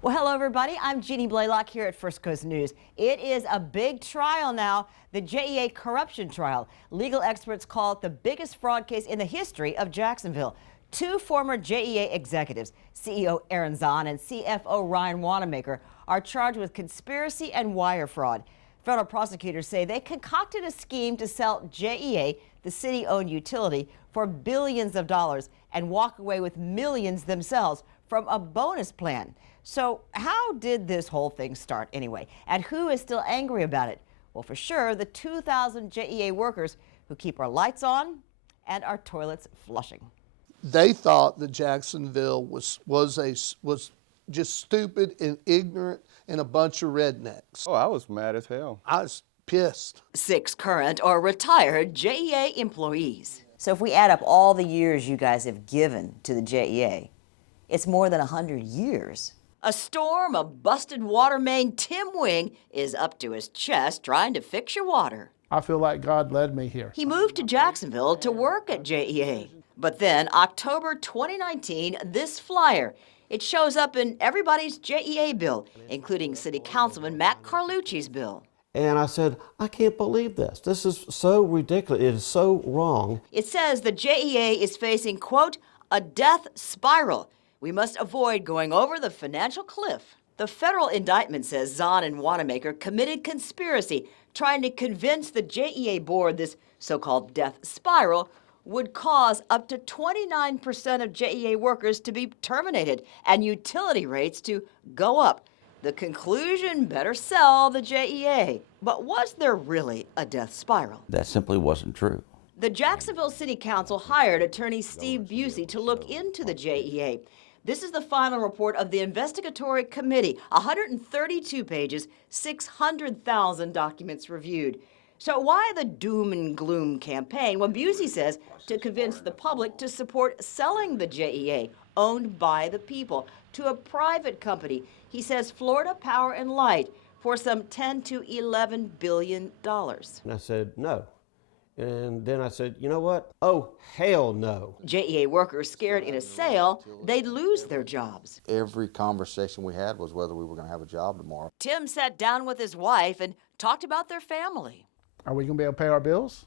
Well, hello, everybody. I'm Jeannie Blaylock here at First Coast News. It is a big trial now, the JEA Corruption Trial. Legal experts call it the biggest fraud case in the history of Jacksonville. Two former JEA executives, CEO Aaron Zahn and CFO Ryan Wanamaker, are charged with conspiracy and wire fraud. Federal prosecutors say they concocted a scheme to sell JEA, the city-owned utility, for billions of dollars and walk away with millions themselves from a bonus plan. So how did this whole thing start anyway? And who is still angry about it? Well, for sure, the 2,000 JEA workers who keep our lights on and our toilets flushing. They thought that Jacksonville was just stupid and ignorant and a bunch of rednecks. Oh, I was mad as hell. I was pissed. 6 current or retired JEA employees. So if we add up all the years you guys have given to the JEA, it's more than 100 years. A storm, a busted water main. Tim Wing is up to his chest trying to fix your water. I feel like God led me here. He moved to Jacksonville to work at JEA. But then, October 2019, this flyer. It shows up in everybody's JEA bill, including City Councilman Matt Carlucci's bill. And I said, I can't believe this. This is so ridiculous. It is so wrong. It says the JEA is facing, quote, a death spiral. We must avoid going over the financial cliff. The federal indictment says Zahn and Wanamaker committed conspiracy, trying to convince the JEA board this so-called death spiral would cause up to 29% of JEA workers to be terminated and utility rates to go up. The conclusion, better sell the JEA. But was there really a death spiral? That simply wasn't true. The Jacksonville City Council hired attorney Steve Busey to look into the JEA. This is the final report of the investigatory committee, 132 pages, 600,000 documents reviewed. So why the doom and gloom campaign? Well, Busey says to convince the public to support selling the JEA, owned by the people, to a private company. He says Florida Power and Light for some $10 to $11 billion. And I said, no. And then I said, you know what? Oh, hell no. JEA workers scared in a sale they'd lose their jobs. Every conversation we had was whether we were going to have a job tomorrow. Tim sat down with his wife and talked about their family. Are we going to be able to pay our bills?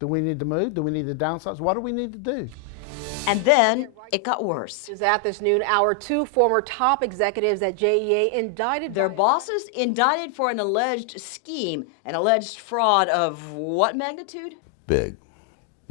Do we need to move? Do we need to downsize? What do we need to do? And then it got worse. At this noon hour, 2 former top executives at JEA indicted. Their bosses indicted for an alleged scheme, an alleged fraud of what magnitude? Big.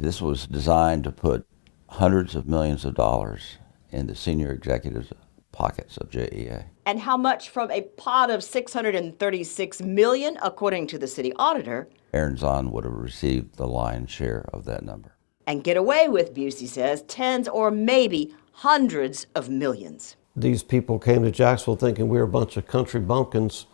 This was designed to put hundreds of millions of dollars in the senior executives' pockets of JEA. And how much from a pot of $636 million, according to the city auditor? Aaron Zahn would have received the lion's share of that number. And get away with, Busey says, tens or maybe hundreds of millions. These people came to Jacksonville thinking we were a bunch of country bumpkins,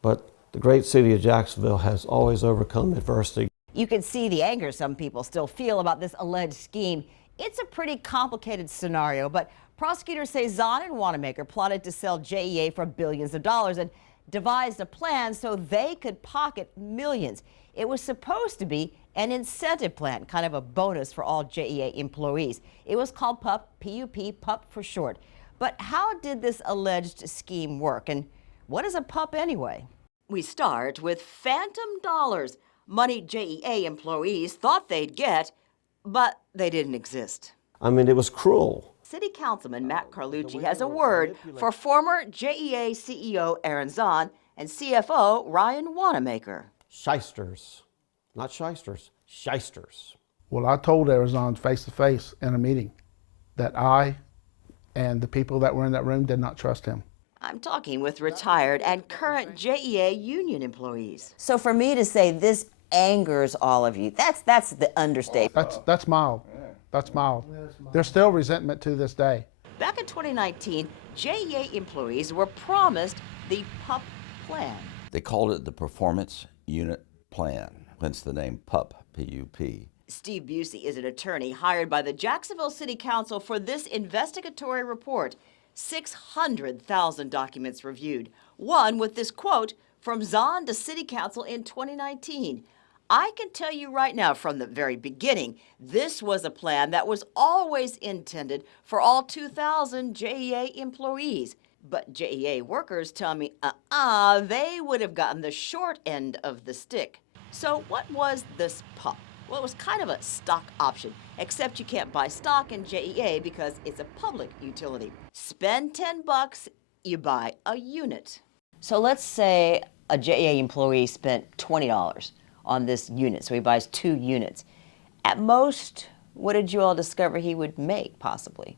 but the great city of Jacksonville has always overcome adversity. You can see the anger some people still feel about this alleged scheme. It's a pretty complicated scenario, but prosecutors say Zahn and Wanamaker plotted to sell JEA for billions of dollars and devised a plan so they could pocket millions. It was supposed to be an incentive plan, kind of a bonus for all JEA employees. It was called PUP, P-U-P, PUP for short. But how did this alleged scheme work, and what is a PUP anyway? We start with phantom dollars, money JEA employees thought they'd get, but they didn't exist. I mean, it was cruel. City Councilman Matt Carlucci has a word for former JEA CEO Aaron Zahn and CFO Ryan Wanamaker. Shysters. Not shysters, shysters. Well, I told Arizona face to face in a meeting that I and the people that were in that room did not trust him. I'm talking with retired and current JEA union employees. So for me to say this angers all of you, that's the understatement. That's mild. That's mild. There's still resentment to this day. Back in 2019, JEA employees were promised the PUP plan. They called it the Performance Unit Plan, hence the name PUP, P-U-P. Steve Busey is an attorney hired by the Jacksonville City Council for this investigatory report. 600,000 documents reviewed. One with this quote from Zahn to City Council in 2019. I can tell you right now from the very beginning, this was a plan that was always intended for all 2,000 JEA employees. But JEA workers tell me, they would have gotten the short end of the stick. So what was this PUP? Well, it was kind of a stock option, except you can't buy stock in JEA because it's a public utility. Spend $10, you buy a unit. So let's say a JEA employee spent $20 on this unit, so he buys 2 units. At most, what did you all discover he would make, possibly?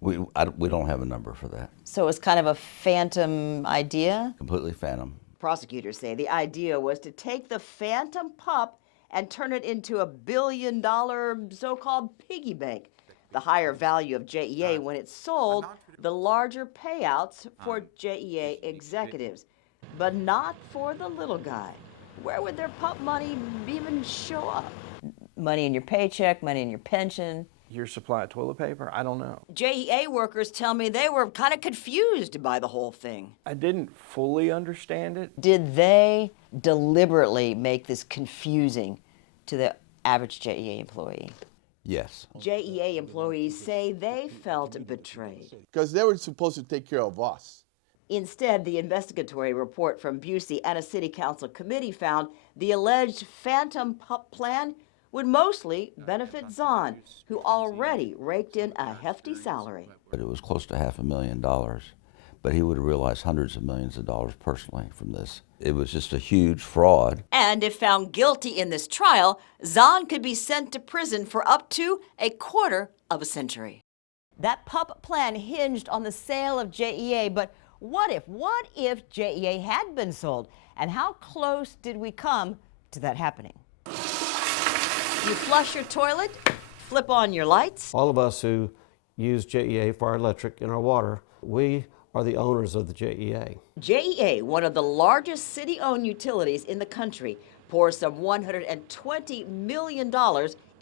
We don't have a number for that. So it's kind of a phantom idea? Completely phantom. Prosecutors say the idea was to take the phantom PUP and turn it into a billion-dollar so-called piggy bank. The higher value of JEA when it's sold, the larger payouts for JEA executives, but not for the little guy. Where would their PUP money even show up? Money in your paycheck, money in your pension. Your supply of toilet paper? I don't know. JEA workers tell me they were kind of confused by the whole thing. I didn't fully understand it. Did they deliberately make this confusing to the average JEA employee? Yes. JEA employees say they felt betrayed. Because they were supposed to take care of us. Instead, the investigatory report from Busey and a city council committee found the alleged phantom PUP plan would mostly benefit Zahn, who already raked in a hefty salary. But it was close to $500,000. But he would have realized hundreds of millions of dollars personally from this. It was just a huge fraud. And if found guilty in this trial, Zahn could be sent to prison for up to a quarter of a century. That PUP plan hinged on the sale of JEA, but what if JEA had been sold? And how close did we come to that happening? You flush your toilet, flip on your lights. All of us who use JEA for our electric and our water, we are the owners of the JEA. JEA, one of the largest city-owned utilities in the country, pours some $120 million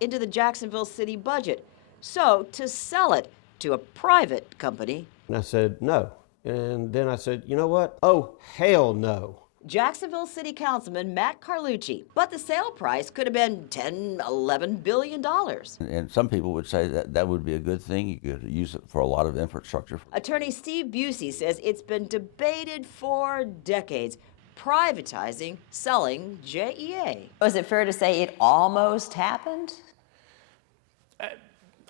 into the Jacksonville city budget. So to sell it to a private company. And I said, no. And then I said, you know what? Oh, hell no. Jacksonville City Councilman Matt Carlucci. But the sale price could have been $10, $11 billion. And some people would say that that would be a good thing. You could use it for a lot of infrastructure. Attorney Steve Busey says it's been debated for decades, privatizing, selling JEA. Was it fair to say it almost happened?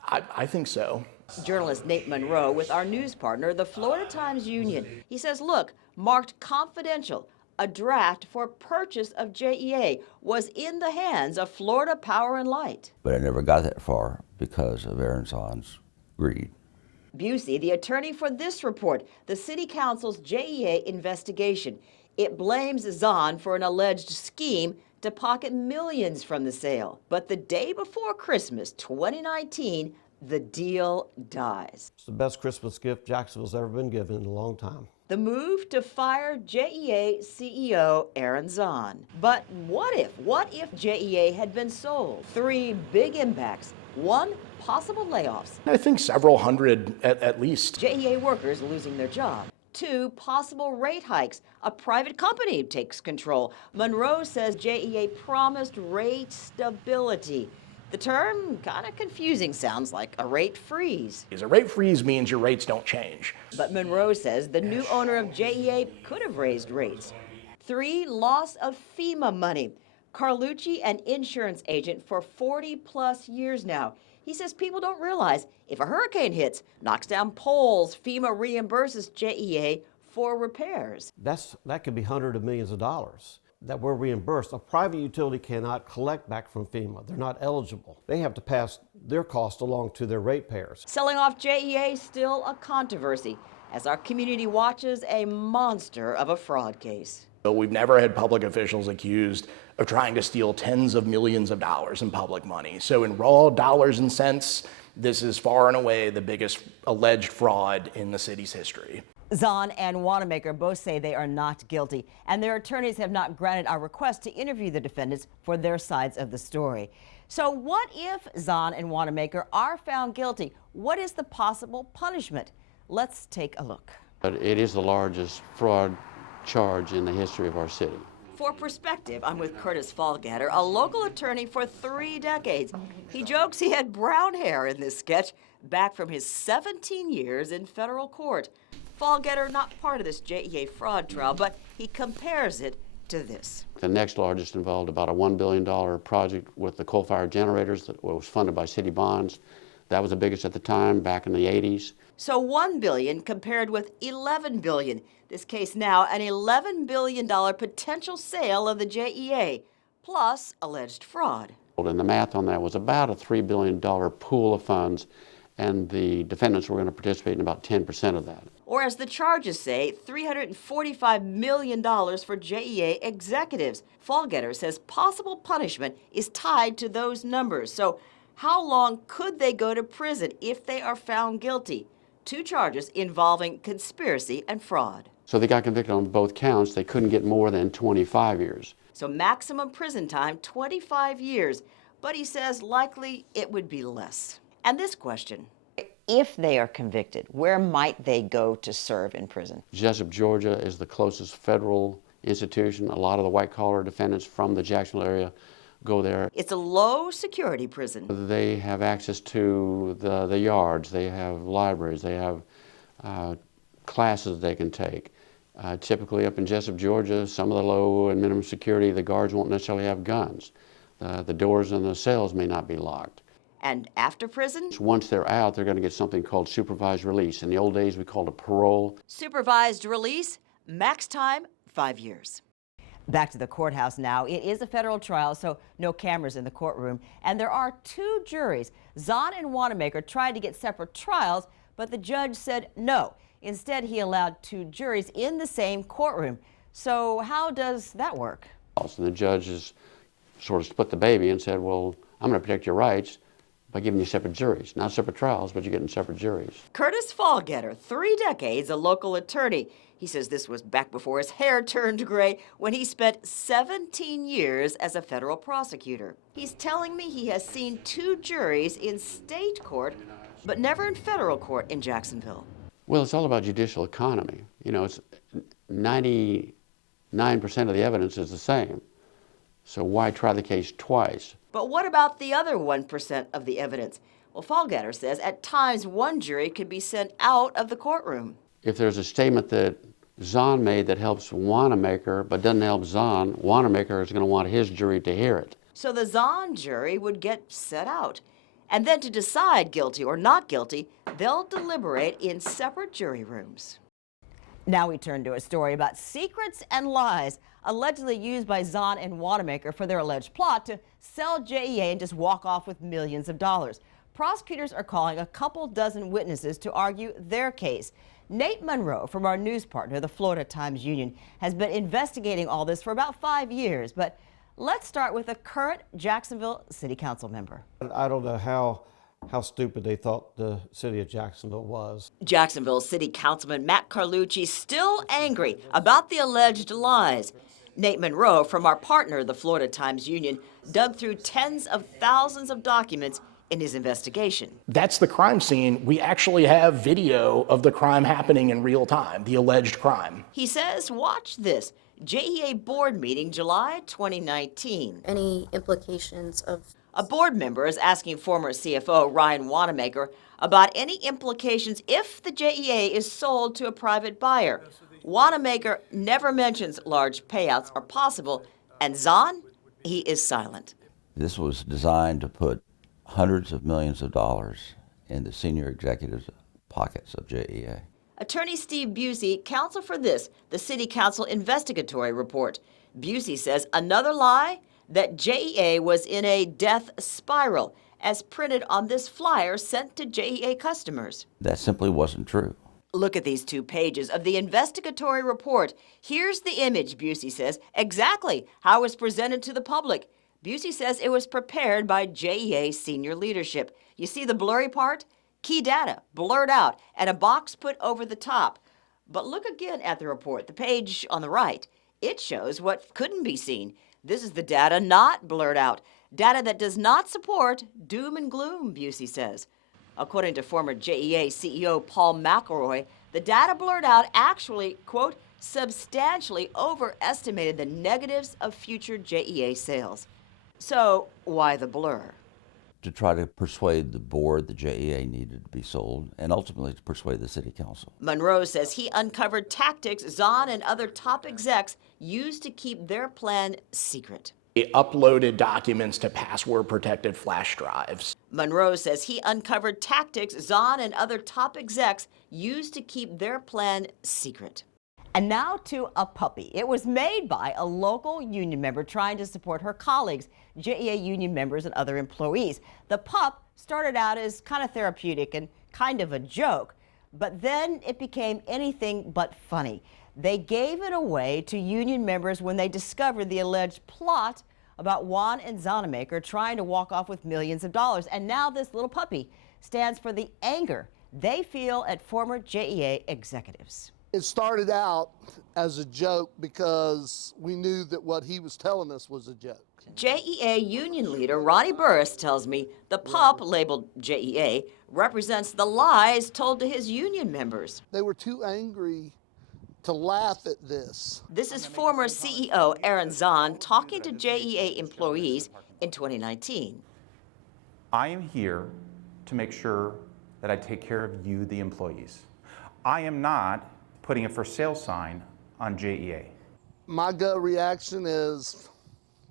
I think so. Journalist Nate Monroe with our news partner, the Florida Times-Union. He says, look, marked confidential, a draft for purchase of JEA was in the hands of Florida Power and Light. But I never got that far because of Aaron Zahn's greed. Busey, the attorney for this report, the City Council's JEA investigation. It blames Zahn for an alleged scheme to pocket millions from the sale. But the day before Christmas 2019, the deal dies. It's the best Christmas gift Jacksonville's ever been given in a long time. The move to fire JEA CEO Aaron Zahn. But what if JEA had been sold? 3 big impacts. 1, possible layoffs. I think several hundred at least. JEA workers losing their job. 2, possible rate hikes. A private company takes control. Monroe says JEA promised rate stability. The term, kind of confusing, sounds like a rate freeze. A rate freeze means your rates don't change. But Monroe says the new owner of JEA could have raised rates. 3, loss of FEMA money. Carlucci, an insurance agent for 40-plus years now. He says people don't realize if a hurricane hits, knocks down poles, FEMA reimburses JEA for repairs. That could be hundreds of millions of dollars that were reimbursed. A private utility cannot collect back from FEMA. They're not eligible. They have to pass their cost along to their ratepayers. Selling off JEA still a controversy as our community watches a monster of a fraud case. We've never had public officials accused of trying to steal tens of millions of dollars in public money. So in raw dollars and cents, this is far and away the biggest alleged fraud in the city's history. Zahn and Wanamaker both say they are not guilty, and their attorneys have not granted our request to interview the defendants for their sides of the story. So what if Zahn and Wanamaker are found guilty? What is the possible punishment? Let's take a look. But it is the largest fraud charge in the history of our city. For perspective, I'm with Curtis Fallgatter, a local attorney for 3 decades. He jokes he had brown hair in this sketch back from his 17 years in federal court. Fallgatter not part of this JEA fraud trial, but he compares it to this. The next largest involved about a $1 billion project with the coal-fired generators that was funded by city bonds. That was the biggest at the time, back in the 80s. So $1 billion compared with $11 billion. This case now, an $11 billion potential sale of the JEA, plus alleged fraud. And the math on that was about a $3 billion pool of funds, and the defendants were going to participate in about 10% of that. Or as the charges say, $345 million for JEA executives. Fallgatter says possible punishment is tied to those numbers. So how long could they go to prison if they are found guilty? 2 charges involving conspiracy and fraud. So they got convicted on both counts. They couldn't get more than 25 years. So maximum prison time, 25 years. But he says likely it would be less. And this question, if they are convicted, where might they go to serve in prison? Jessup, Georgia is the closest federal institution. A lot of the white-collar defendants from the Jacksonville area go there. It's a low-security prison. They have access to the yards. They have libraries. They have classes they can take. Typically up in Jessup, Georgia, some of the low and minimum security, the guards won't necessarily have guns. The doors in the cells may not be locked. And after prison? Once they're out, they're going to get something called supervised release. In the old days, we called it parole. Supervised release, max time, 5 years. Back to the courthouse now. It is a federal trial, so no cameras in the courtroom. And there are 2 juries. Zahn and Wanamaker tried to get separate trials, but the judge said no. Instead, he allowed 2 juries in the same courtroom. So how does that work? And the judge has sort of split the baby and said, well, I'm going to protect your rights by giving you separate juries. Not separate trials, but you're getting separate juries. Curtis Fallgatter, 3 decades, a local attorney. He says this was back before his hair turned gray when he spent 17 years as a federal prosecutor. He's telling me he has seen 2 juries in state court, but never in federal court in Jacksonville. Well, it's all about judicial economy. You know, it's 99% of the evidence is the same. So why try the case twice? But what about the other 1% of the evidence? Well, Fallgatter says at times 1 jury could be sent out of the courtroom. If there's a statement that Zahn made that helps Wanamaker but doesn't help Zahn, Wanamaker is going to want his jury to hear it. So the Zahn jury would get set out. And then to decide guilty or not guilty, they'll deliberate in separate jury rooms. Now we turn to a story about secrets and lies allegedly used by Zahn and Wanamaker for their alleged plot to sell JEA and just walk off with millions of dollars. Prosecutors are calling a couple dozen witnesses to argue their case. Nate Monroe from our news partner, the Florida Times-Union, has been investigating all this for about 5 years. But let's start with a current Jacksonville City Council member. I don't know how stupid they thought the city of Jacksonville was. Jacksonville City Councilman Matt Carlucci still angry about the alleged lies. Nate Monroe from our partner, the Florida Times-Union, dug through tens of thousands of documents in his investigation. That's the crime scene. We actually have video of the crime happening in real time, the alleged crime. He says, watch this. JEA board meeting, July 2019. Any implications of... A board member is asking former CFO Ryan Wanamaker about any implications if the JEA is sold to a private buyer. Wanamaker never mentions large payouts are possible, and Zahn, he is silent. This was designed to put hundreds of millions of dollars in the senior executives' pockets of JEA. Attorney Steve Busey, counsel for this, the City Council investigatory report. Busey says another lie, that JEA was in a death spiral, as printed on this flyer sent to JEA customers. That simply wasn't true. Look at these 2 pages of the investigatory report. Here's the image, Busey says, exactly how it was presented to the public. Busey says it was prepared by JEA senior leadership. You see the blurry part? Key data blurred out and a box put over the top. But look again at the report, the page on the right. It shows what couldn't be seen. This is the data not blurred out, data that does not support doom and gloom, Busey says. According to former JEA CEO Paul McElroy, the data blurred out actually, quote, substantially overestimated the negatives of future JEA sales. So why the blur? To try to persuade the board the JEA needed to be sold, and ultimately to persuade the city council. Monroe says he uncovered tactics Zahn and other top execs used to keep their plan secret. They uploaded documents to password-protected flash drives. Monroe says he uncovered tactics Zahn and other top execs used to keep their plan secret. And now to a puppy. It was made by a local union member trying to support her colleagues, JEA union members and other employees. The pup started out as kind of therapeutic and kind of a joke, but then it became anything but funny. They gave it away to union members when they discovered the alleged plot about Juan and Zonamaker trying to walk off with millions of dollars. And now this little puppy stands for the anger they feel at former JEA executives. It started out as a joke because we knew that what he was telling us was a joke. JEA union leader Ronnie Burris tells me the pup, labeled JEA, represents the lies told to his union members. They were too angry to laugh at this. This is former CEO Aaron Zahn talking to JEA employees in 2019. I am here to make sure that I take care of you, the employees. I am not putting a for sale sign on JEA. My gut reaction is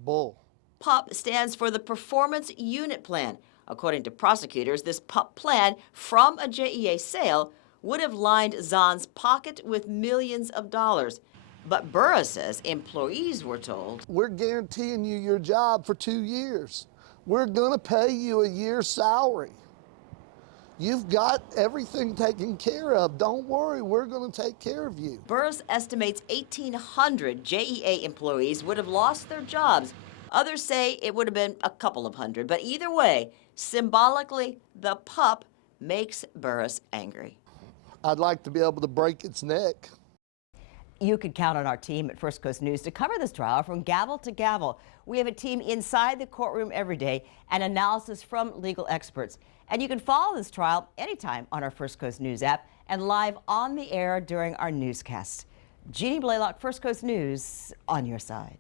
bull. PUP stands for the Performance Unit Plan. According to prosecutors, this PUP plan from a JEA sale would have lined Zahn's pocket with millions of dollars. But Burris says employees were told, we're guaranteeing you your job for 2 years. We're gonna pay you a year's salary. You've got everything taken care of. Don't worry, we're going to take care of you. Burris estimates 1,800 JEA employees would have lost their jobs. Others say it would have been a couple of hundred. But either way, symbolically, the pup makes Burris angry. I'd like to be able to break its neck. You can count on our team at First Coast News to cover this trial from gavel to gavel. We have a team inside the courtroom every day and analysis from legal experts. And you can follow this trial anytime on our First Coast News app and live on the air during our newscasts. Jeannie Blaylock, First Coast News, on your side.